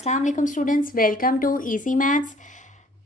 अस्सलाम वालेकुम students, welcome to easy maths.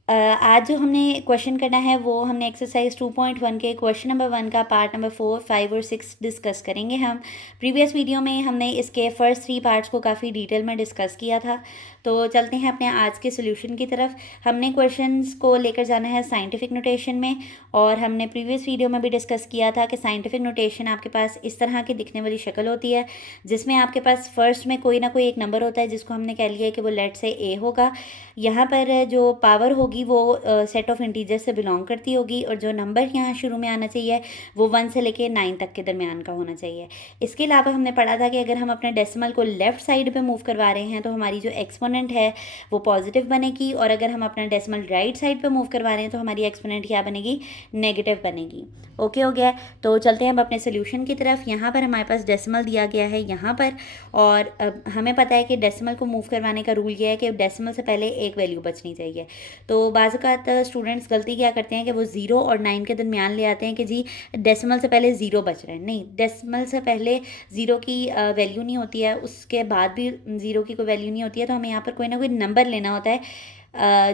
आज जो हमने क्वेश्चन करना है वो हमने एक्सरसाइज 2.1 के क्वेश्चन नंबर 1 का पार्ट नंबर 4, 5 और 6 डिस्कस करेंगे हम। प्रीवियस वीडियो में हमने इसके फर्स्ट 3 पार्ट्स को काफ़ी डिटेल में डिस्कस किया था। तो चलते हैं अपने आज के सोल्यूशन की तरफ। हमने क्वेश्चंस को लेकर जाना है साइंटिफिक नोटेशन में, और हमने प्रीवियस वीडियो में भी डिस्कस किया था कि साइंटिफिक नोटेशन आपके पास इस तरह की दिखने वाली शक्ल होती है, जिसमें आपके पास फर्स्ट में कोई ना कोई एक नंबर होता है जिसको हमने कह लिया है कि वो लेट से ए होगा। यहाँ पर जो पावर होगी वो सेट ऑफ इंटीजर से बिलोंग करती होगी, और जो नंबर यहाँ शुरू में आना चाहिए वो 1 से लेके 9 तक के दरमियान का होना चाहिए। इसके अलावा हमने पढ़ा था कि अगर हम अपने डेसिमल को लेफ़्ट साइड पे मूव करवा रहे हैं तो हमारी जो एक्सपोनेंट है वो पॉजिटिव बनेगी, और अगर हम अपना डेसिमल राइट साइड पे मूव करवा रहे हैं तो हमारी एक्सपोनेंट क्या बनेगी, नेगेटिव बनेगी। ओके हो गया। तो चलते हैं अब अपने सोल्यूशन की तरफ। यहाँ पर हमारे पास डेसिमल दिया गया है यहाँ पर, और हमें पता है कि डेसिमल को मूव करवाने का रूल ये है कि डेसिमल से पहले एक वैल्यू बचनी चाहिए। तो बाज़ औक़ात स्टूडेंट्स गलती क्या करते हैं कि वो 0 और 9 के दरमियान ले आते हैं कि जी डेसिमल से पहले 0 बच रहे हैं। नहीं, डेसिमल से पहले 0 की वैल्यू नहीं होती है, उसके बाद भी 0 की कोई वैल्यू नहीं होती है। तो हमें यहाँ पर कोई ना कोई नंबर लेना होता है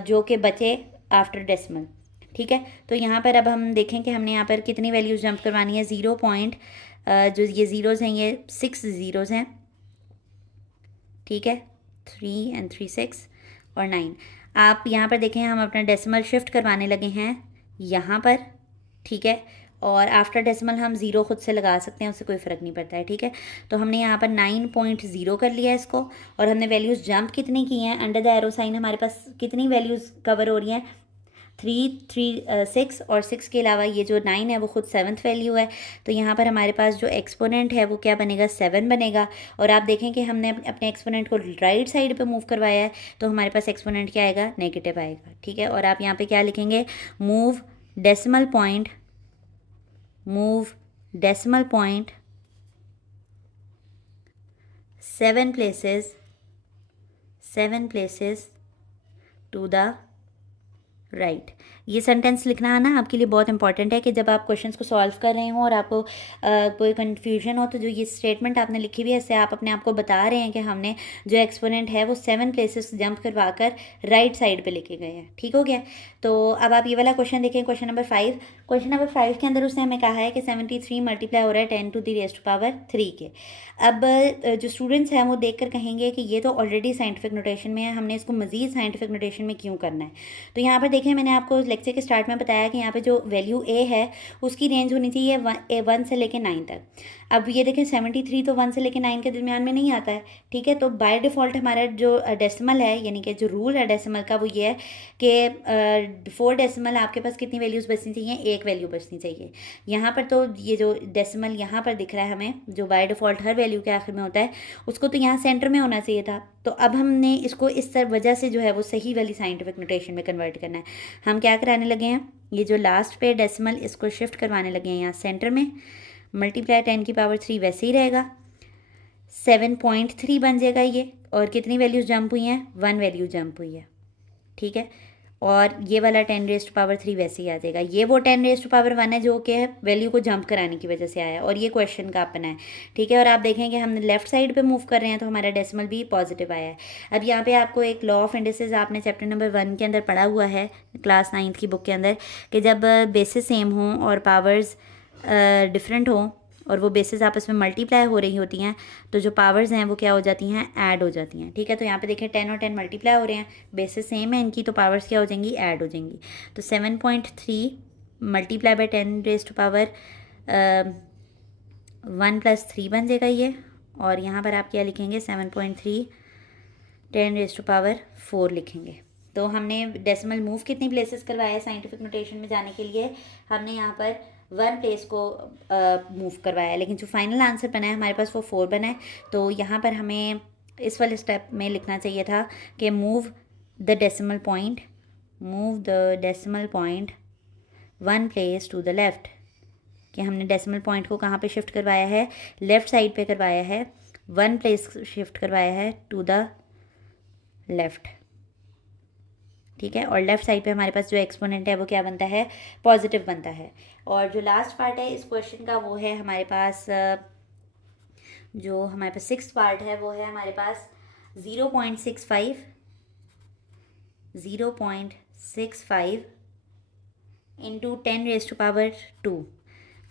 जो कि बचे आफ्टर डेसिमल। ठीक है, तो यहाँ पर अब हम देखें कि हमने यहाँ पर कितनी वैल्यूज़ जंप करवानी है। 0 पॉइंट जो ये ज़ीरोज़ हैं ये 6 ज़ीरोज़ हैं। ठीक है, 3 and 3 6 और 9। आप यहाँ पर देखें हम अपना डेसिमल शिफ्ट करवाने लगे हैं यहाँ पर। ठीक है, और आफ्टर डेसिमल हम 0 खुद से लगा सकते हैं, उससे कोई फ़र्क नहीं पड़ता है। ठीक है, तो हमने यहाँ पर 9.0 कर लिया इसको, और हमने वैल्यूज़ जंप कितनी की हैं, अंडर द एरो साइन हमारे पास कितनी वैल्यूज़ कवर हो रही हैं, 6 और 6 के अलावा ये जो 9 है वो खुद 7th वैल्यू है। तो यहाँ पर हमारे पास जो एक्सपोनेंट है वो क्या बनेगा, 7 बनेगा। और आप देखें कि हमने अपने एक्सपोनेंट को राइट साइड पे मूव करवाया है, तो हमारे पास एक्सपोनेंट क्या आएगा, नेगेटिव आएगा। ठीक है, और आप यहाँ पे क्या लिखेंगे, move decimal point 7 places to the right. ये सेंटेंस लिखना है ना आपके लिए बहुत इंपॉर्टेंट है कि जब आप क्वेश्चंस को सॉल्व कर रहे हो और आपको कोई कन्फ्यूजन हो, तो जो ये स्टेटमेंट आपने लिखी हुई है इससे आप अपने आप को बता रहे हैं कि हमने जो एक्सपोनेंट है वो 7 प्लेसेस जंप करवा कर राइट साइड पे लेके गए हैं। ठीक हो गया। तो अब आप ये वाला क्वेश्चन देखें, क्वेश्चन नंबर 5। क्वेश्चन नंबर 5 के अंदर उसने हमें कहा है कि 73 मल्टीप्लाई हो रहा है 10 to the raised power 3 के। अब जो स्टूडेंट्स हैं वो देख कर कहेंगे कि ये तो ऑलरेडी साइंटिफिक नोटेशन में है, हमने इसको मज़ीद साइंटिफिक नोटेशन में क्यों करना है। तो यहाँ पर देखें, मैंने आपको लेक्चर के स्टार्ट में बताया कि यहाँ पे जो वैल्यू ए है उसकी रेंज होनी चाहिए 1 से लेके 9 तक। अब ये देखें 73 तो 1 से लेके 9 के दरमियान में नहीं आता है। ठीक है, तो बाय डिफ़ॉल्ट हमारा जो डेसिमल है, यानी कि जो रूल है डेसिमल का, वो ये है कि बिफोर डेसिमल आपके पास कितनी वैल्यूज़ बचनी चाहिए, एक वैल्यू बचनी चाहिए। यहाँ पर तो ये जो डेसिमल यहाँ पर दिख रहा है हमें, जो बाय डिफ़ॉल्ट हर वैल्यू के आखिर में होता है, उसको तो यहाँ सेंटर में होना चाहिए था। तो अब हमने इसको इस वजह से जो है वो सही वाली साइंटिफिक नोटेशन में कन्वर्ट करना है। हम क्या कराने लगे हैं, ये जो लास्ट पे डेसिमल इसको शिफ्ट करवाने लगे हैं यहाँ सेंटर में। मल्टीप्लाई 10 की पावर 3 वैसे ही रहेगा, 7.3 बन जाएगा ये। और कितनी वैल्यूज़ जंप हुई हैं, 1 वैल्यू जंप हुई है। ठीक है, और ये वाला 10 रेज़ टू पावर 3 वैसे ही आ जाएगा। ये वो 10 रेज़ टू पावर 1 है जो कि वैल्यू को जंप कराने की वजह से आया, और ये क्वेश्चन का अपना है। ठीक है, और आप देखें कि हम लेफ्ट साइड पे मूव कर रहे हैं तो हमारा डेसिमल भी पॉजिटिव आया है। अब यहाँ पे आपको एक लॉ ऑफ इंडिसेस आपने चैप्टर नंबर 1 के अंदर पढ़ा हुआ है, क्लास 9th की बुक के अंदर, कि जब बेसिस सेम हों और पावर्स डिफरेंट हों और वो बेसिस आपस में मल्टीप्लाई हो रही होती हैं, तो जो पावर्स हैं वो क्या हो जाती हैं, ऐड हो जाती हैं। ठीक है, तो यहाँ पे देखें 10 और 10 मल्टीप्लाई हो रहे हैं, बेसिस सेम है इनकी, तो पावर्स क्या हो जाएंगी, ऐड हो जाएंगी। तो 7.3 multiply by 10 raise to power 1 + 3 बन जाएगा ये। और यहाँ पर आप क्या लिखेंगे, 7.3 10 रेज़ टू पावर 4 लिखेंगे। तो हमने डेसिमल मूव कितनी प्लेसेस करवाया है साइंटिफिक नोटेशन में जाने के लिए, हमने यहाँ पर 1 प्लेस को मूव करवाया है, लेकिन जो फाइनल आंसर बना है हमारे पास वो 4 बना है। तो यहाँ पर हमें इस वाले स्टेप में लिखना चाहिए था कि move the decimal point 1 place to the left, कि हमने डेसिमल पॉइंट को कहाँ पे शिफ्ट करवाया है, लेफ़्ट साइड पे करवाया है, 1 प्लेस शिफ्ट करवाया है टू द लेफ़्ट। ठीक है, और लेफ़्ट साइड पे हमारे पास जो एक्सपोनेंट है वो क्या बनता है, पॉजिटिव बनता है। और जो लास्ट पार्ट है इस क्वेश्चन का वो है हमारे पास, जो हमारे पास 6th पार्ट है वो है हमारे पास 0.65 इंटू 10⁻²।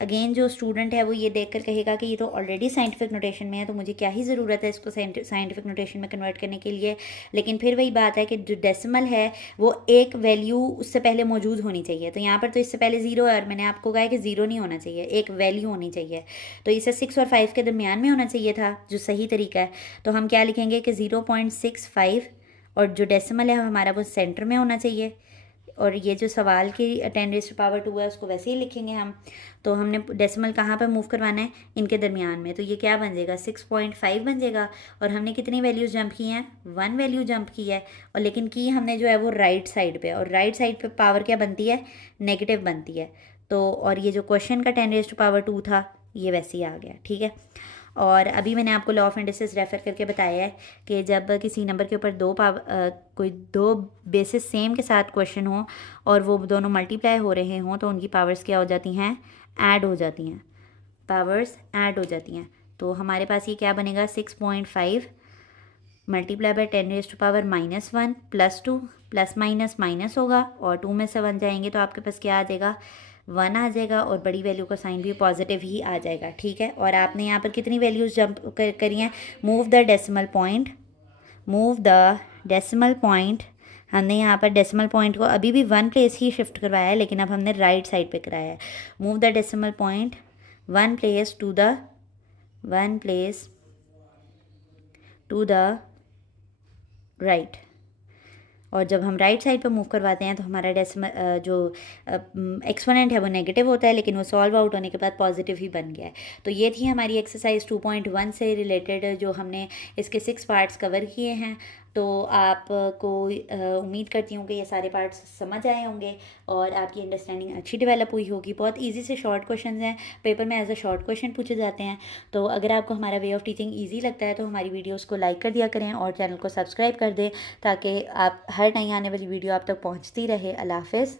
अगेन जो स्टूडेंट है वो ये देखकर कहेगा कि ये तो ऑलरेडी साइंटिफिक नोटेशन में है, तो मुझे क्या ही ज़रूरत है इसको साइंटिफिक नोटेशन में कन्वर्ट करने के लिए। लेकिन फिर वही बात है कि जो डेसिमल है वो एक वैल्यू उससे पहले मौजूद होनी चाहिए। तो यहाँ पर तो इससे पहले 0 है और मैंने आपको कहा है कि 0 नहीं होना चाहिए, एक वैल्यू होनी चाहिए। तो इसे 6 और 5 के दरमियान में होना चाहिए था, जो सही तरीका है। तो हम क्या लिखेंगे कि 0.65 और जो डेसिमल है हमारा वो सेंटर में होना चाहिए। और ये जो सवाल की 10⁻² है उसको वैसे ही लिखेंगे हम। तो हमने डेसिमल कहाँ पे मूव करवाना है, इनके दरमियान में। तो ये क्या बन जाएगा, 6.5 बन जाएगा। और हमने कितनी वैल्यूज़ जंप की हैं, 1 वैल्यू जंप की है। और लेकिन की हमने जो है वो राइट साइड पे, और राइट साइड पे पावर क्या बनती है, नेगेटिव बनती है। तो और ये जो क्वेश्चन का 10⁻² था ये वैसे ही आ गया, ठीक है। और अभी मैंने आपको लॉ ऑफ इंडिसेस रेफ़र करके बताया है कि जब किसी नंबर के ऊपर कोई दो बेसिस सेम के साथ क्वेश्चन हो और वो दोनों मल्टीप्लाई हो रहे हों तो उनकी पावर्स क्या हो जाती हैं, ऐड हो जाती हैं, पावर्स ऐड हो जाती हैं। तो हमारे पास ये क्या बनेगा, 6.5 multiply by 10⁻⁻1 +2 plus minus minus होगा और 2 में से 1 जाएंगे तो आपके पास क्या आ जाएगा, 1 आ जाएगा। और बड़ी वैल्यू का साइन भी पॉजिटिव ही आ जाएगा, ठीक है। और आपने यहाँ पर कितनी वैल्यूज़ जंप करी हैं, move the decimal point, move the decimal point. हमने यहाँ पर डेसिमल पॉइंट को अभी भी 1 प्लेस ही शिफ्ट करवाया है, लेकिन अब हमने राइट साइड पे कराया है। Move the decimal point 1 place to the right. और जब हम राइट साइड पे मूव करवाते हैं तो हमारा डेसिमल जो एक्सपोनेंट है वो नेगेटिव होता है, लेकिन वो सॉल्व आउट होने के बाद पॉजिटिव ही बन गया है। तो ये थी हमारी एक्सरसाइज 2.1 से रिलेटेड जो हमने इसके 6 पार्ट्स कवर किए हैं। तो आपको उम्मीद करती हूँ कि ये सारे पार्ट्स समझ आए होंगे और आपकी अंडरस्टैंडिंग अच्छी डेवलप हुई होगी। बहुत ईजी से शॉर्ट क्वेश्चन हैं, पेपर में एज अ शॉर्ट क्वेश्चन पूछे जाते हैं। तो अगर आपको हमारा वे ऑफ टीचिंग ईजी लगता है तो हमारी वीडियोज़ को लाइक कर दिया करें और चैनल को सब्सक्राइब कर दें ताकि आप हर नई आने वाली वीडियो आप तक पहुँचती रहे। अल्लाह हाफ़िज़।